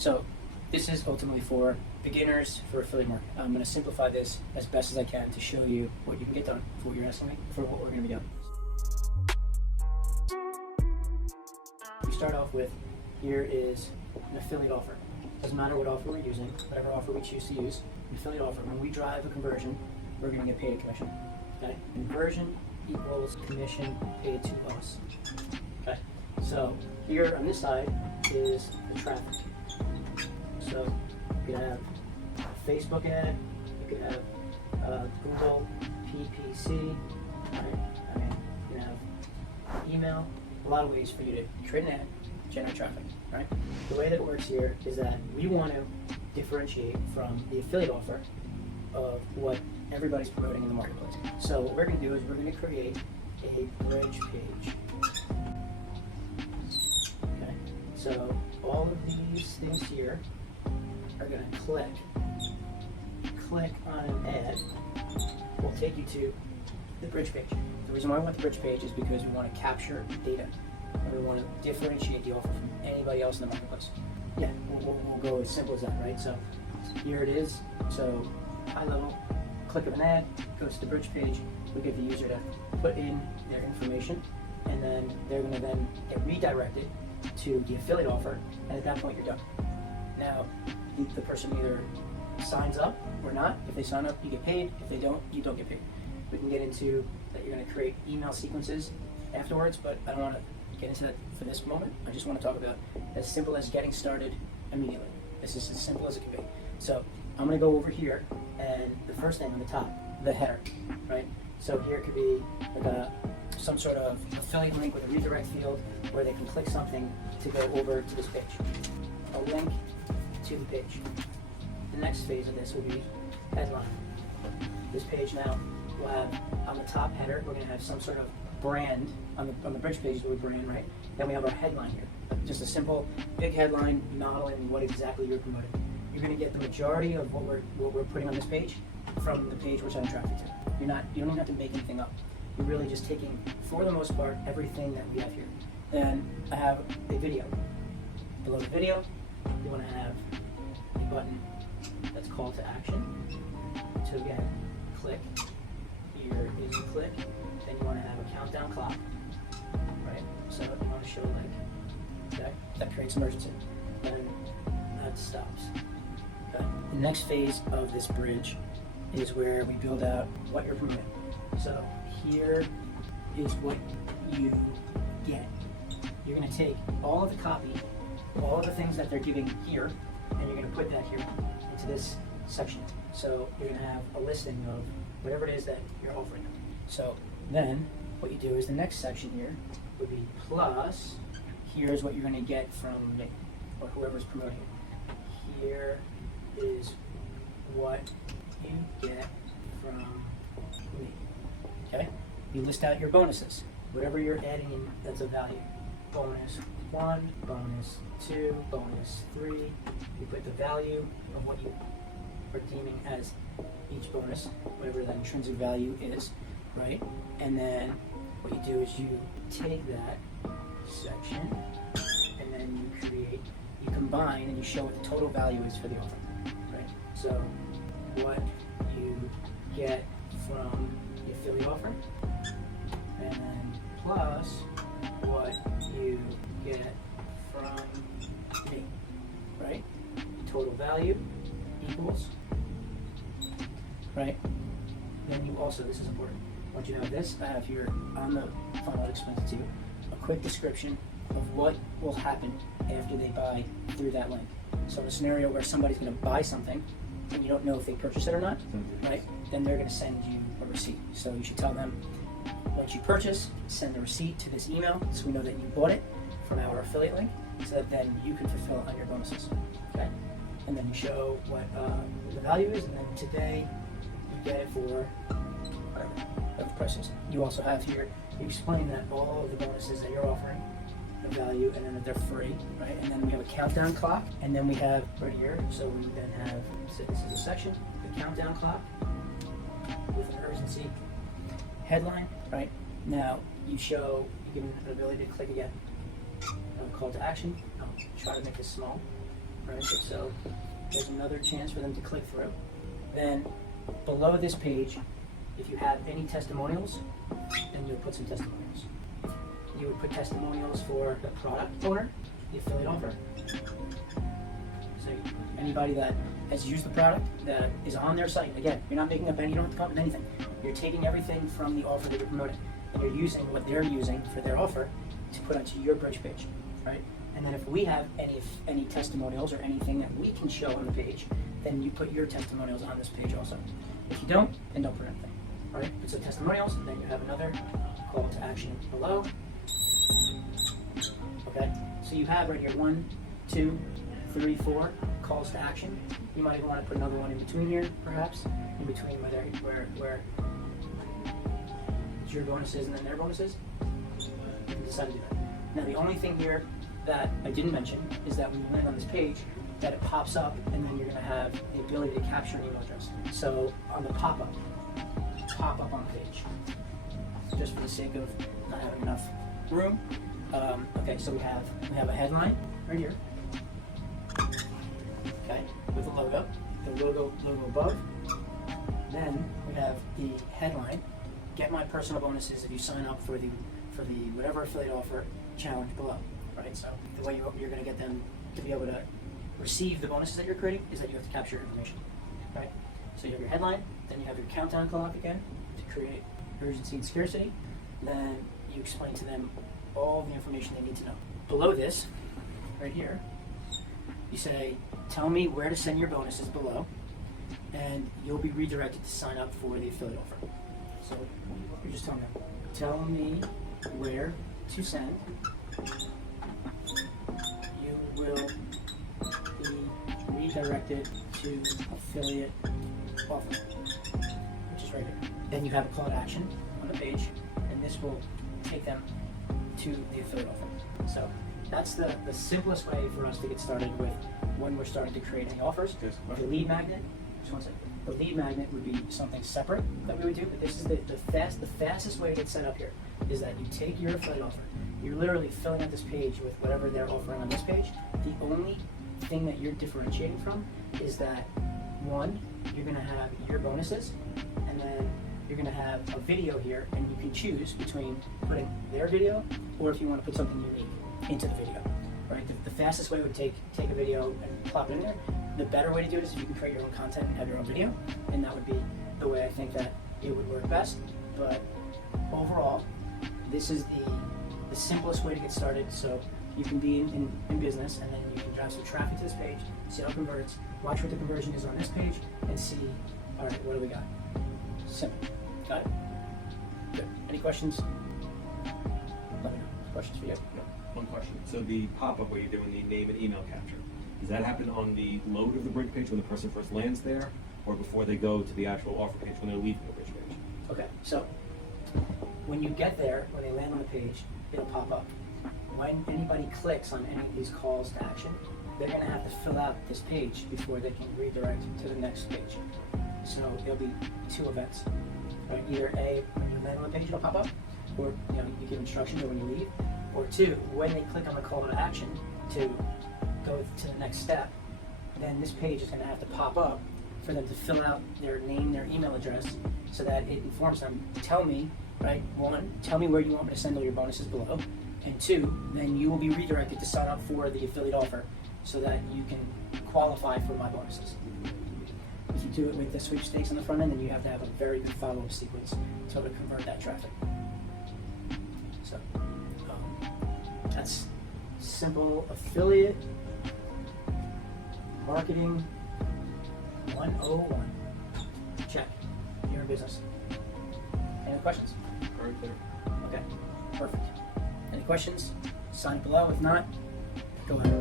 So this is ultimately for beginners for affiliate marketing. I'm going to simplify this as best as I can to show you what you can get done for what you're asking me, for what we're going to be doing. We start off with, here is an affiliate offer. Doesn't matter what offer we're using, whatever offer we choose to use, an affiliate offer. When we drive a conversion, we're going to get paid a commission. Okay? Conversion equals commission paid to us. Okay? So here on this side is the traffic. So you could have a Facebook ad, you could have Google PPC, right? I mean, you can have email, a lot of ways for you to create an ad, generate traffic, right? The way that it works here is that we want to differentiate from the affiliate offer of what everybody's promoting in the marketplace. So what we're going to do is we're going to create a bridge page. Okay, so all of these things here are going to click on an ad, will take you to the bridge page. The reason why we want the bridge page is because we want to capture data, and we want to differentiate the offer from anybody else in the marketplace. Yeah, we'll go as simple as that, right? So here it is. So high level, click of an ad, goes to the bridge page. We get the user to put in their information, and then they're going to then get redirected to the affiliate offer, and at that point you're done. Now, the person either signs up or not. If they sign up, you get paid. If they don't, you don't get paid. We can get into that you're going to create email sequences afterwards, but I don't want to get into that for this moment. I just want to talk about as simple as getting started immediately. This is as simple as it can be. So I'm going to go over here, and the first thing on the top, the header, right? So here it could be like some sort of affiliate link with a redirect field where they can click something to go over to this page. A link to the page. The next phase of this will be headline. This page now will have on the top header, we're going to have some sort of brand on the bridge page, will be brand, right? Then we have our headline here. Just a simple big headline modeling what exactly you're promoting. You're going to get the majority of what we're putting on this page from the page we're sending traffic to. You don't even have to make anything up. You're really just taking, for the most part, everything that we have here. Then I have a video. Below the video, you want to have a button that's call to action. So again, click. Here is a click. Then you want to have a countdown clock, right? So you want to show like, okay, that creates emergency. Then that stops. Okay. The next phase of this bridge is where we build out what you're promoting. So here is what you get. You're going to take all of the copy, all of the things that they're giving here, and you're going to put that here into this section. So you're going to have a listing of whatever it is that you're offering them. So then what you do is the next section here would be plus, here's what you're going to get from me, or whoever's promoting it. Here is what you get from me. Okay? You list out your bonuses, whatever you're adding in that's of value. Bonus 1, bonus 2, bonus 3. You put the value of what you are deeming as each bonus, whatever that intrinsic value is, right? And then what you do is you take that section and then you combine and you show what the total value is for the offer, right? So what you get from the affiliate offer, and then plus what you get from me, right? Total value equals, right? Then you also, this is important, once you have this, I have here on the funnel, I'll explain it to you, a quick description of what will happen after they buy through that link. So in a scenario where somebody's going to buy something and you don't know if they purchase it or not, right? Then they're going to send you a receipt. So you should tell them, once you purchase, send the receipt to this email so we know that you bought it from our affiliate link, so that then you can fulfill on your bonuses. Okay? And then you show what the value is, and then today you get it for whatever the price is. You also have here, you explain that all of the bonuses that you're offering, the value, and then that they're free, right? And then we have a countdown clock, and then we have right here, so we then have, so this is a section, the countdown clock with an urgency headline, right? Now you show, you give them the ability to click again. Call to action. I'll try to make this small, right? So there's another chance for them to click through. Then below this page, if you have any testimonials, then you'll put some testimonials. You would put testimonials for the product owner, the affiliate offer. So anybody that has used the product, that is on their site. Again, you're not making up any, you don't have to come up with anything. You're taking everything from the offer that you're promoting, and you're using what they're using for their offer to put onto your bridge page, right? And then if we have any testimonials or anything that we can show on the page, then you put your testimonials on this page also. If you don't, then don't put anything, all right? Put some testimonials, and then you have another call to action below. Okay, so you have right here 1, 2, 3, 4 calls to action. You might even want to put another one in between here, perhaps, in between where your bonuses and then their bonuses. You can decide to do that. Now the only thing here that I didn't mention is that when you land on this page, that it pops up, and then you're going to have the ability to capture an email address. So on the pop up on the page, just for the sake of not having enough room. Okay, so we have a headline right here. Okay, with the logo above. Then we have the headline. Get my personal bonuses if you sign up for the whatever affiliate offer challenge below. Right. So the way you're going to get them to be able to receive the bonuses that you're creating is that you have to capture information. Right. So you have your headline, then you have your countdown clock again to create urgency and scarcity. Then you explain to them all the information they need to know. Below this, right here, you say, tell me where to send your bonuses below, and you'll be redirected to sign up for the affiliate offer. So you're just telling them, tell me where to send. You will be redirected to affiliate offer, which is right here. Then you have a call to action on the page, and this will take them to the affiliate offer. So that's the simplest way for us to get started with when we're starting to create any offers. The lead magnet, just one second. The lead magnet would be something separate that we would do, but this is the fastest way to get set up here is that you take your affiliate offer. You're literally filling out this page with whatever they're offering on this page. The only thing that you're differentiating from is that, one, you're going to have your bonuses, and then you're going to have a video here, and you can choose between putting their video or if you want to put something unique into the video. Right? The fastest way would take a video and plop it in there. The better way to do it is if you can create your own content and have your own video, and that would be the way I think that it would work best. But overall, this is the simplest way to get started. So you can be in business, and then you can drive some traffic to this page, see how it converts, watch what the conversion is on this page, and see, all right, what do we got? Simple. Got it? Good. Any questions? Let me know. Questions for you? No. One question. So the pop-up where you're doing the name and email capture, does that happen on the load of the bridge page when the person first lands there, or before they go to the actual offer page when they're leaving the bridge page? Okay, so when you get there, when they land on the page, it'll pop up. When anybody clicks on any of these calls to action, they're going to have to fill out this page before they can redirect to the next page. So there'll be two events. Right? Either A, when you land on the page, it'll pop up, or you give instructions, or when you leave. Or two, when they click on the call to action to go to the next step, then this page is going to have to pop up for them to fill out their name, their email address, so that it informs them, tell me, right, one, tell me where you want me to send all your bonuses below, and two, then you will be redirected to sign up for the affiliate offer so that you can qualify for my bonuses. If you do it with the sweepstakes on the front end, then you have to have a very good follow-up sequence to be able to convert that traffic. So that's simple affiliate marketing 101. Check. You're in business. Any questions? Very clear. Okay, perfect. Any questions? Sign below. If not, go ahead.